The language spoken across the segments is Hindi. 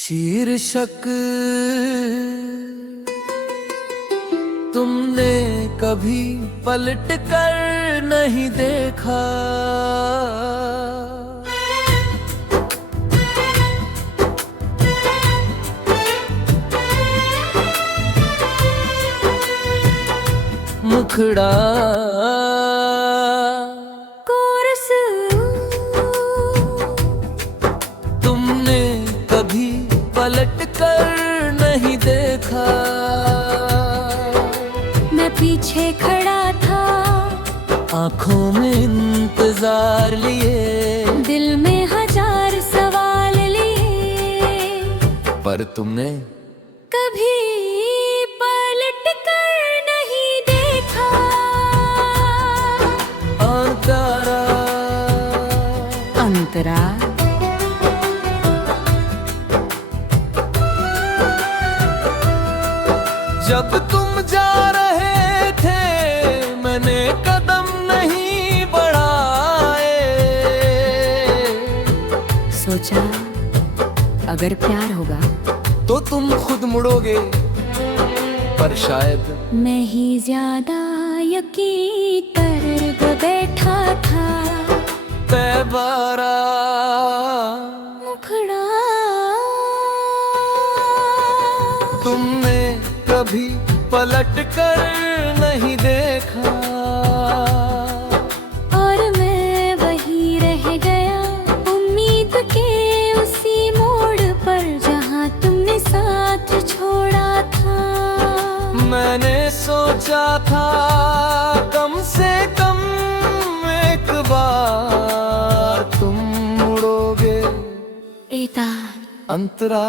शीर्षक तुमने कभी पलट कर नहीं देखा, मुखड़ा कोरस तुमने कभी पलट कर नहीं देखा। मैं पीछे खड़ा था, आंखों में इंतजार लिए, दिल में हजार सवाल लिए, पर तुमने कभी पलट कर नहीं देखा। अंतरा अंतरा जब तुम जा रहे थे मैंने कदम नहीं बढ़ाए, सोचा अगर प्यार होगा तो तुम खुद मुड़ोगे, पर शायद मैं ही ज्यादा यकीन कर बैठा था। तैबारा मुखड़ा तुमने कभी पलट कर नहीं देखा, और मैं वही रह गया उम्मीद के उसी मोड़ पर जहाँ तुमने साथ छोड़ा था। मैंने सोचा था कम से कम एक बार तुम मुड़ोगे। एता अंतरा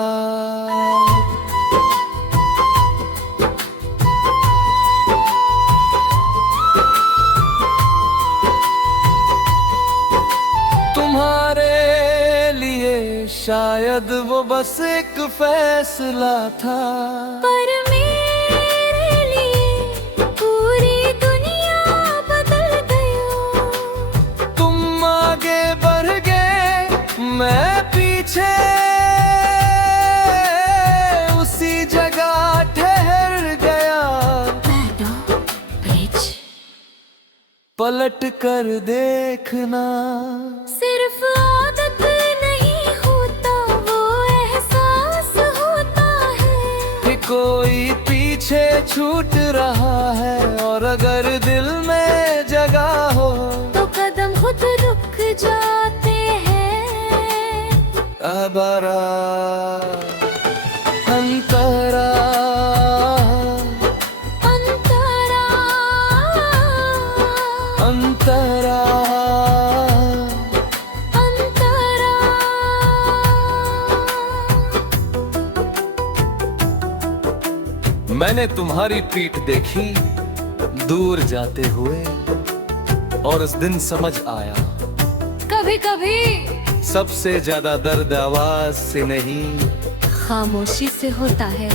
तुम्हारे लिए शायद वो बस एक फैसला था, पर मेरे लिए पूरी दुनिया बदल गई। तुम आगे बढ़ गए मैं पीछे उसी जगह ठहर गया। पलट कर देखना सिर्फ आदत नहीं होता, वो एहसास होता है कि कोई पीछे छूट रहा है, और अगर दिल में जगह हो तो कदम खुद रुक जाते हैं। अबरा अंतरा अंतरा अंतरा अंतरा मैंने तुम्हारी पीठ देखी दूर जाते हुए, और उस दिन समझ आया कभी कभी सबसे ज्यादा दर्द आवाज से नहीं खामोशी से होता है।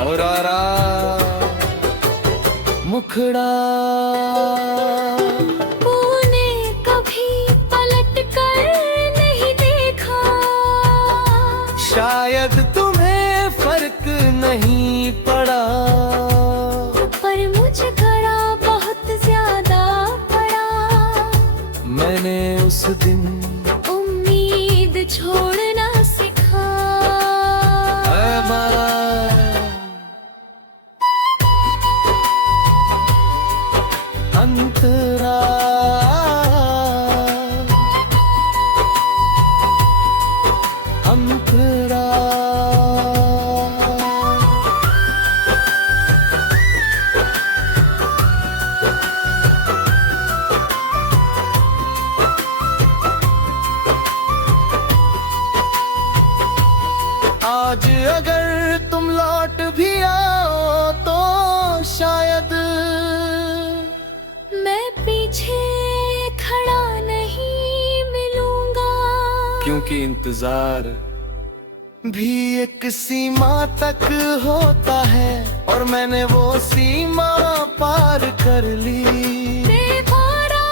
और आरा मुखड़ा तूने कभी पलट कर नहीं देखा, शायद तुम्हें फर्क नहीं पड़ा, पर मुझे गड़ा बहुत ज्यादा पड़ा। मैंने उस दिन उम्मीद छोड़ना सिखा। हमारा अंतरा अंतरा आज अगर तुम लौट भी आओ तो शायद मैं पीछे खड़ा नहीं मिलूंगा, क्योंकि इंतजार भी एक सीमा तक होता है, और मैंने वो सीमा पार कर ली। बेवारा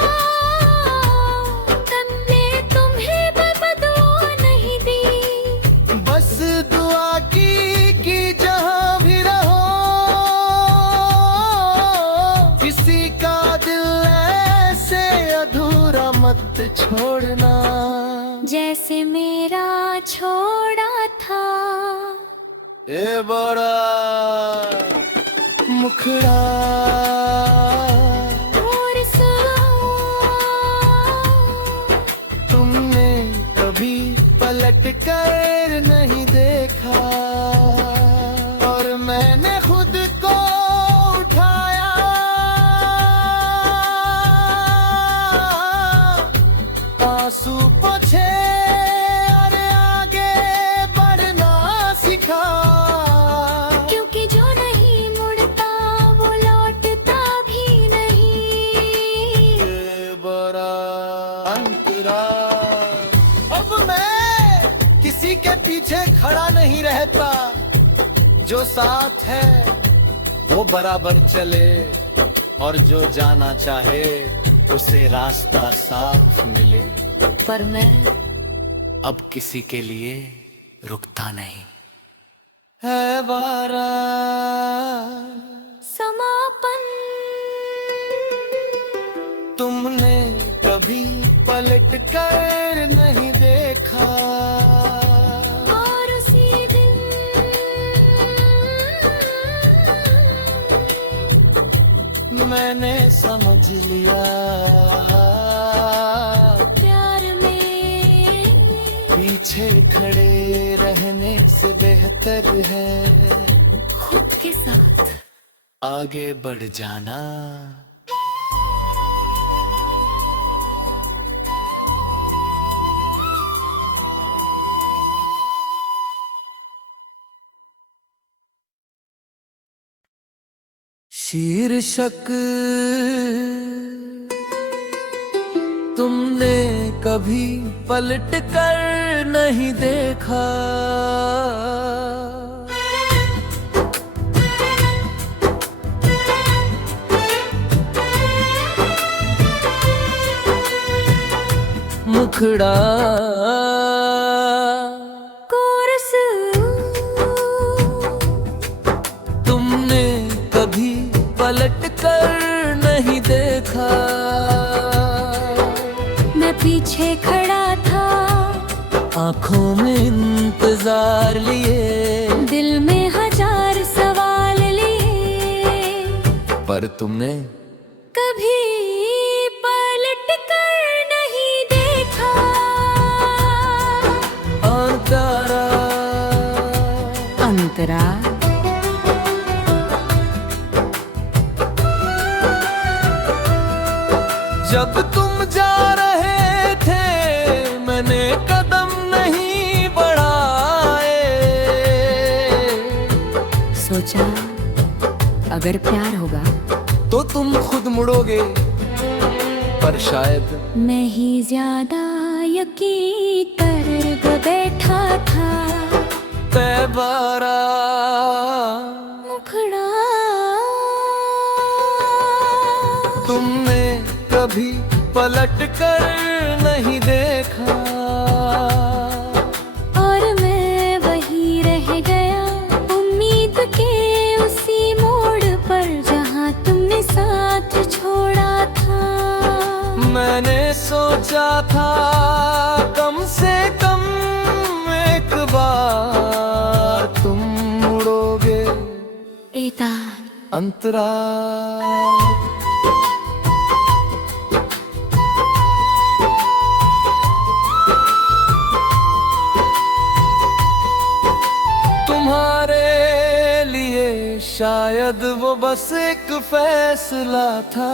तन्ने तुम्हें बदो नहीं दी, बस दुआ छोड़ना, जैसे मेरा छोड़ा था ये बड़ा मुखड़ा। और सुनो, तुमने कभी पलट कर नहीं देखा, और मैंने खुद को उठाया, आंसू पोंछे और आगे बढ़ना सिखा। क्योंकि जो नहीं मुड़ता वो लौटता भी नहीं। ये बड़ा अंतरा। अब मैं किसी के पीछे खड़ा नहीं रहता, जो साथ है वो बराबर चले, और जो जाना चाहे उसे रास्ता साफ मिले। पर मैं अब किसी के लिए रुकता नहीं। है वारा समापन, तुमने कभी पलट कर नहीं देखा, और उसी दिन मैंने समझ लिया, प्यार में पीछे खड़े रहने से बेहतर है खुद के साथ आगे बढ़ जाना। शीर्षक तुमने कभी पलट कर नहीं देखा, मुखड़ा। कोरस, तुमने कभी पलट कर नहीं देखा, मैं पीछे खड़ा था, आंखों में इंतजार लिए, दिल में हजार सवाल लिए, पर तुमने कभी पलट कर नहीं देखा। अंतरा। अंतरा, जब तुम जा रहे थे मैंने कदम नहीं बढ़ाए, सोचा अगर प्यार होगा तो तुम खुद मुड़ोगे, पर शायद मैं ही ज्यादा यकीन कर बैठा था। तैबारा मुखड़ा, तुमने कभी पलट कर नहीं देखा, और मैं वही रह गया उम्मीद के उसी मोड़ पर जहाँ तुमने साथ छोड़ा था। मैंने सोचा था कम से कम एक बार तुम मुड़ोगे। एता अंतरा। तुम्हारे लिए शायद वो बस एक फैसला था,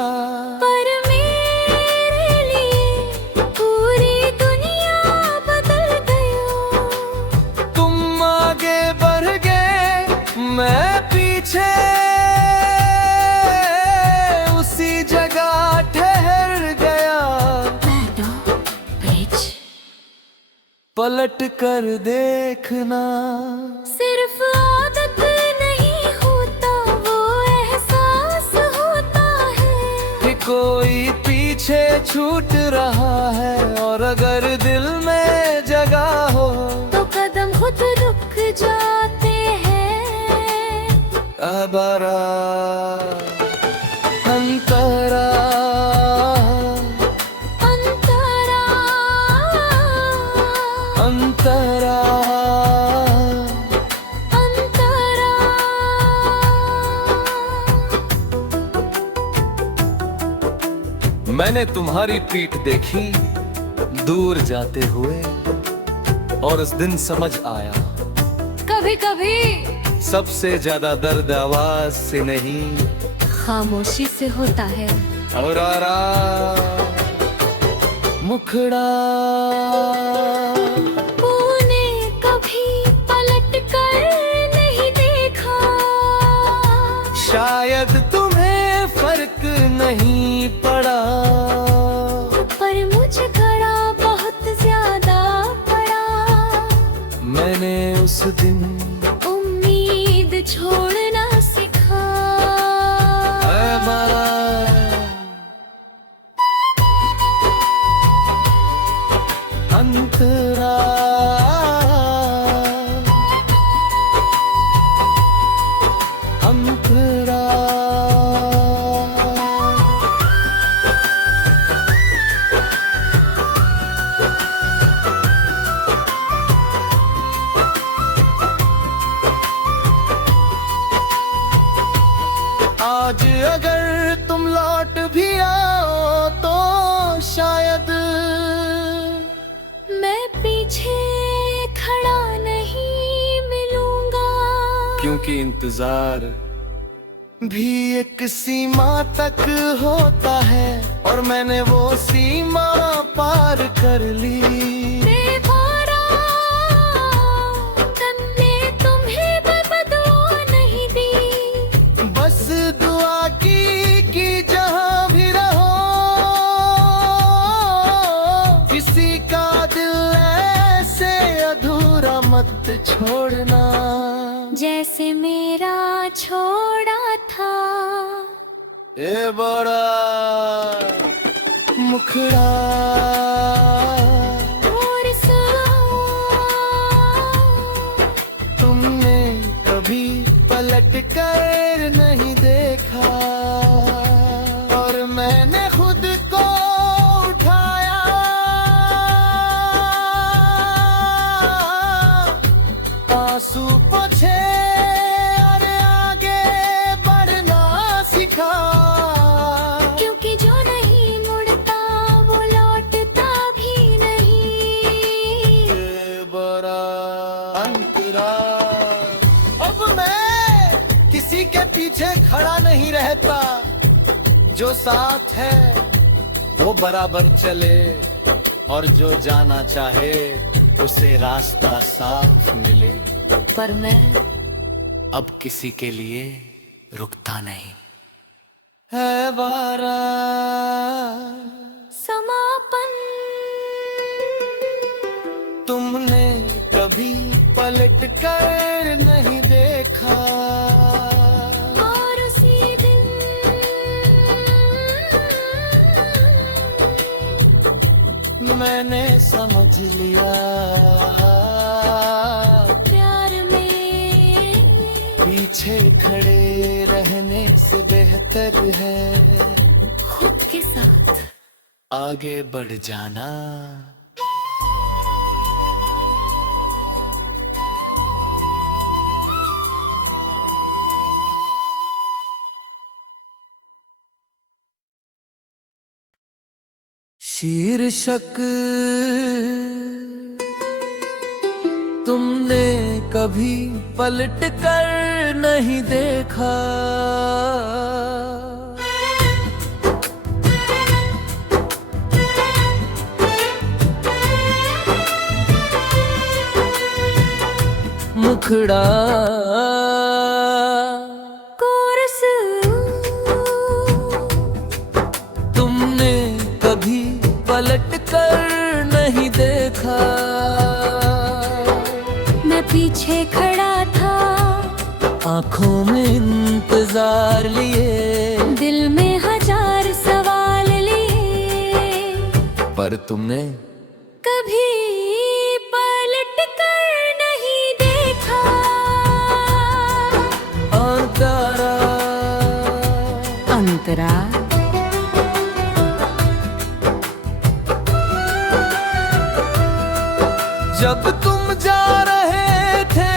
पर मेरे लिए पूरी दुनिया बदल गई। तुम आगे बढ़ गए मैं पीछे, उसी जगह ठहर गया। पलट कर देखना सिर्फ आदत नहीं होता, वो एहसास होता है कि कोई पीछे छूट रहा है, और अगर दिल में जगह हो तो कदम खुद रुक जाते हैं। अबरा अंतरा। अंतरा मैंने तुम्हारी पीठ देखी दूर जाते हुए, और उस दिन समझ आया कभी कभी सबसे ज्यादा दर्द आवाज से नहीं, खामोशी से होता है। और आरा मुखड़ा तूने कभी पलट कर नहीं देखा, शायद तुम्हें फर्क नहीं पड़ा, पर मुझे खड़ा बहुत ज्यादा पड़ा। मैंने उस दिन उम्मीद छोड़ना सिखा। हमारा अंतरा अंतरा आज अगर तुम लौट भी आओ तो शायद मैं पीछे खड़ा नहीं मिलूंगा, क्योंकि इंतजार भी एक सीमा तक होता है, और मैंने वो सीमा पार कर ली। बेवारा तन्ने तुम्हें बदुआ नहीं दी, बस दुआ की जहां भी रहो, किसी का दिल ऐसे अधूरा मत छोड़ना, जैसे मेरा छोड़ा था। ए बड़ा मुखड़ा और सुनो, तुमने कभी पलट कर नहीं देखा, और मैंने खुद को उठाया, आंसू पोंछे और आगे बढ़ना सिखा, क्योंकि जो नहीं मुड़ता वो लौटता भी नहीं। ये बड़ा अंतरा। अब मैं किसी के पीछे खड़ा नहीं रहता, जो साथ है वो बराबर चले, और जो जाना चाहे उसे रास्ता साफ मिले, पर मैं अब किसी के लिए रुकता नहीं। है वारा समापन, तुमने कभी पलट कर नहीं देखा, और उसी दिन मैंने समझ लिया, प्यार में पीछे खड़े रहने से बेहतर है खुद के साथ आगे बढ़ जाना। शीर्षक तुमने कभी पलट कर नहीं देखा, मुखड़ा कोरस, तुमने कभी पलट कर नहीं देखा, मैं पीछे खड़ा था, आंखों में इंतजार लिए, दिल में हजार सवाल लिए, पर तुमने कभी पलट कर नहीं देखा। अंतरा अंतरा जब तुम जा रहे थे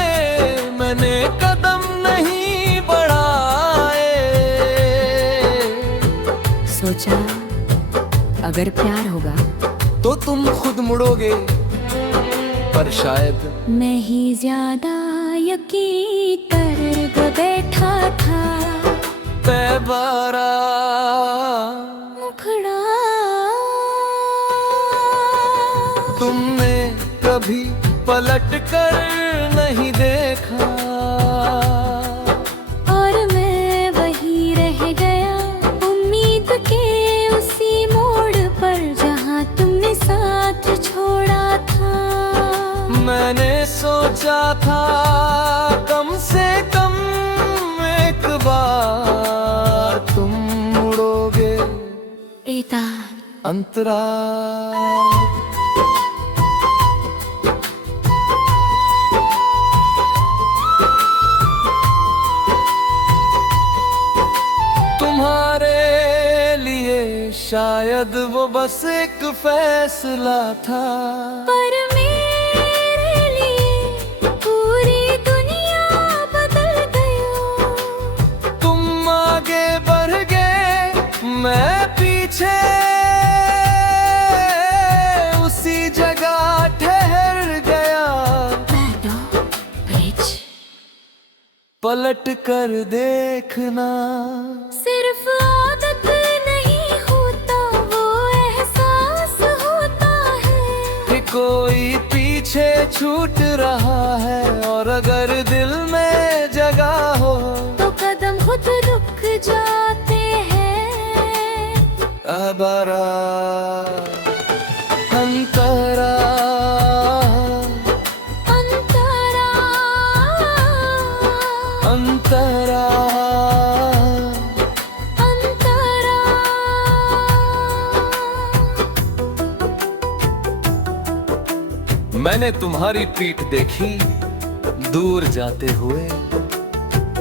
मैंने कदम नहीं बढ़ाए, सोचा अगर प्यार होगा तो तुम खुद मुड़ोगे, पर शायद मैं ही ज्यादा यकीन कर बैठा था। तैबारा मुखड़ा तुमने कभी पलट कर नहीं देखा, और मैं वही रह गया उम्मीद के उसी मोड़ पर जहाँ तुमने साथ छोड़ा था। मैंने सोचा था कम से कम एक बार तुम मुड़ोगे। एता अंतराल तुम्हारे लिए शायद वो बस एक फैसला था, पर मेरे लिए पूरी दुनिया बदल गई। तुम आगे बढ़ गए मैं पीछे, उसी जगह ठहर गया। पलट कर देखना सिर्फ आदत नहीं होता, वो एहसास होता है कि कोई पीछे छूट रहा है, और अगर दिल में जगह हो तो कदम खुद रुक जाते हैं। अबारा अंतरा अंतरा अंतरा मैंने तुम्हारी पीठ देखी दूर जाते हुए,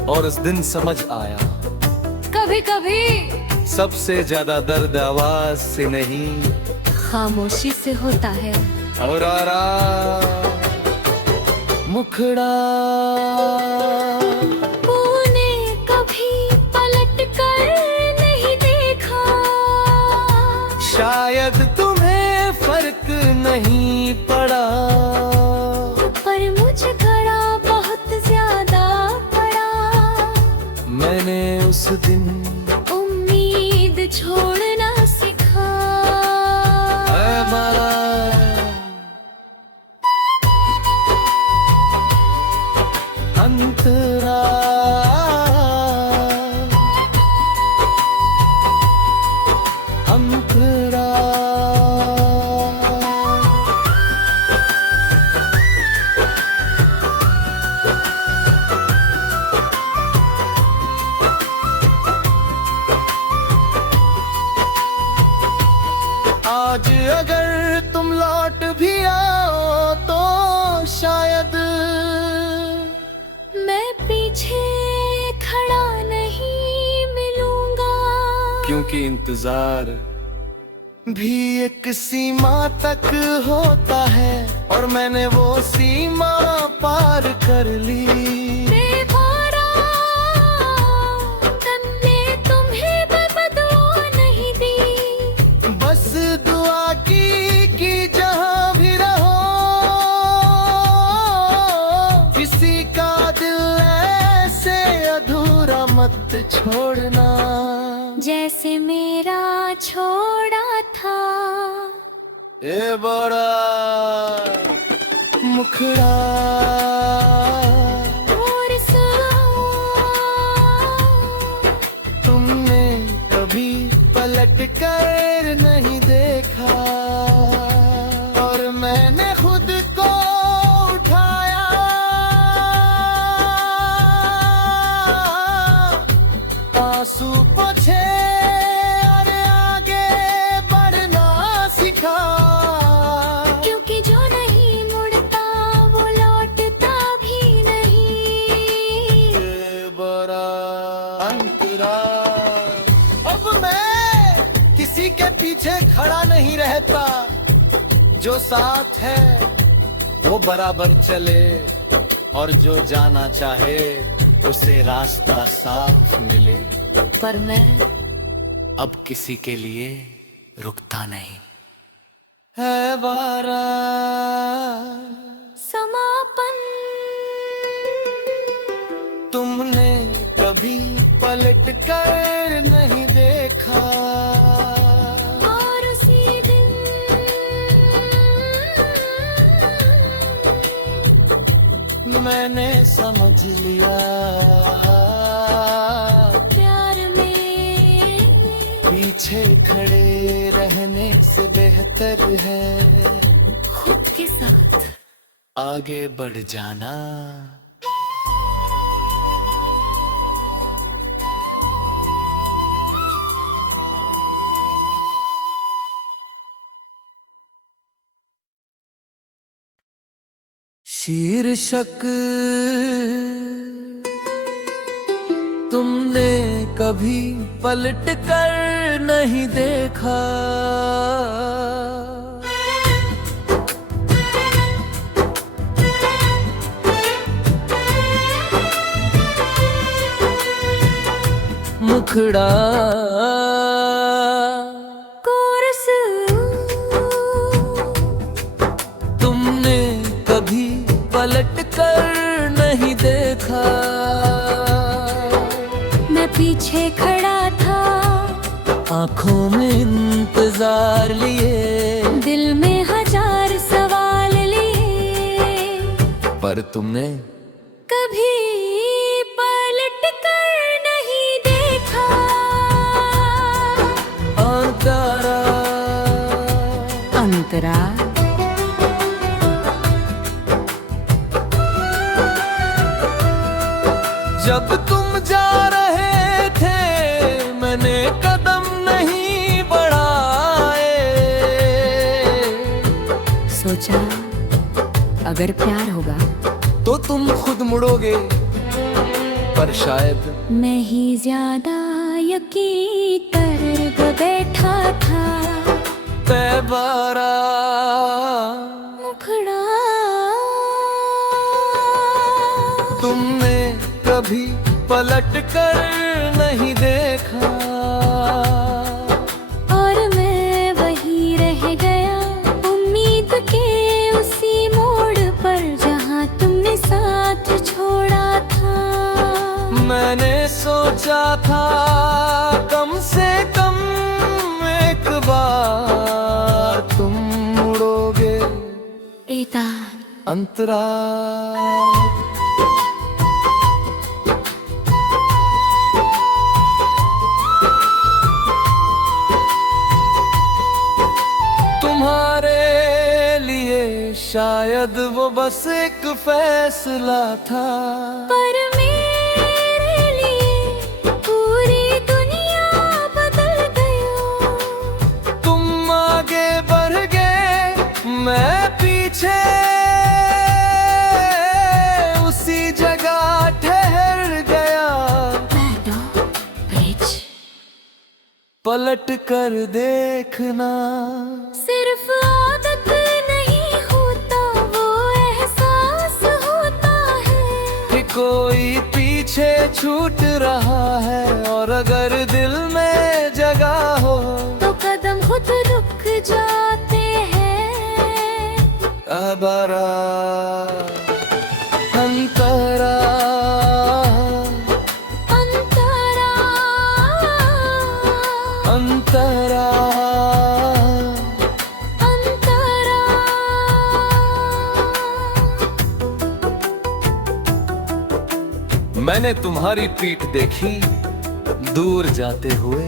और उस दिन समझ आया कभी कभी सबसे ज्यादा दर्द आवाज से नहीं, खामोशी से होता है। और आरा मुखड़ा तूने कभी पलट कर नहीं देखा, शायद तुम्हें फर्क नहीं पड़ा, पर मुझे खड़ा बहुत ज्यादा पड़ा। मैंने उस दिन उम्मीद छोड़ना सिखा। अंतरा अंतरा आज अगर तुम लौट भी आओ तो शायद मैं पीछे खड़ा नहीं मिलूंगा, क्योंकि इंतजार भी एक सीमा तक होता है, और मैंने वो सीमा पार कर ली। बेवारा तन्ने तुम्हें बदला नहीं दी, बस दुआ की कि जहां भी रहो किसी का दिल ऐसे अधूरा मत छोड़ना, जैसे मेरा छोड़ा था। ए बड़ा मुखड़ा और सुनो, तुमने कभी पलट कर नहीं देखा, और मैंने खुद को उठाया, आंसू पोंछे और आगे बढ़ना सिखा, क्योंकि जो नहीं मुड़ता वो लौटता भी नहीं। ये बड़ा अंतरा अब मैं किसी के पीछे खड़ा नहीं रहता, जो साथ है वो बराबर चले, और जो जाना चाहे उसे रास्ता साफ मिले। पर मैं अब किसी के लिए रुकता नहीं है वारा। समापन। तुमने कभी पलट कर नहीं देखा, और उसी दिन मैंने समझ लिया प्यार में पीछे खड़े रहने से बेहतर है खुद के साथ आगे बढ़ जाना। शीर्षक तुमने कभी पलट कर नहीं देखा, मुखड़ा कोरस। तुमने कभी पलट कर नहीं देखा, मैं पीछे खड़ा था आंखों में इंतजार लिए, दिल में हजार सवाल लिए, पर तुमने कभी पलट कर नहीं देखा। अंतरा अंतरा। जब तुम जा रहे थे मैंने कदम नहीं बढ़ाए, सोचा अगर प्यार होगा तो तुम खुद मुड़ोगे, पर शायद मैं ही ज्यादा यकीन कर बैठा था। तैबारा मुखड़ा। तुमने कभी पलट कर नहीं देखा, और मैं वही रह गया उम्मीद के उसी मोड़ पर जहाँ तुमने साथ छोड़ा था। मैंने सोचा था कम से कम एक बार तुम मुड़ोगे। एता अंतरा तुम्हारे लिए शायद वो बस एक फैसला था, पर मेरे लिए पूरी दुनिया बदल गई। तुम आगे बढ़ गए मैं पीछे उसी जगह ठहर गया। पलट कर देखना सिर्फ आदत नहीं होता, वो एहसास होता है कि कोई पीछे छूट रहा है, और अगर दिल में जगह हो तो कदम खुद रुक जाते हैं। अबरा अंतरा अंतरा अंतरा अंतरा। मैंने तुम्हारी पीठ देखी दूर जाते हुए,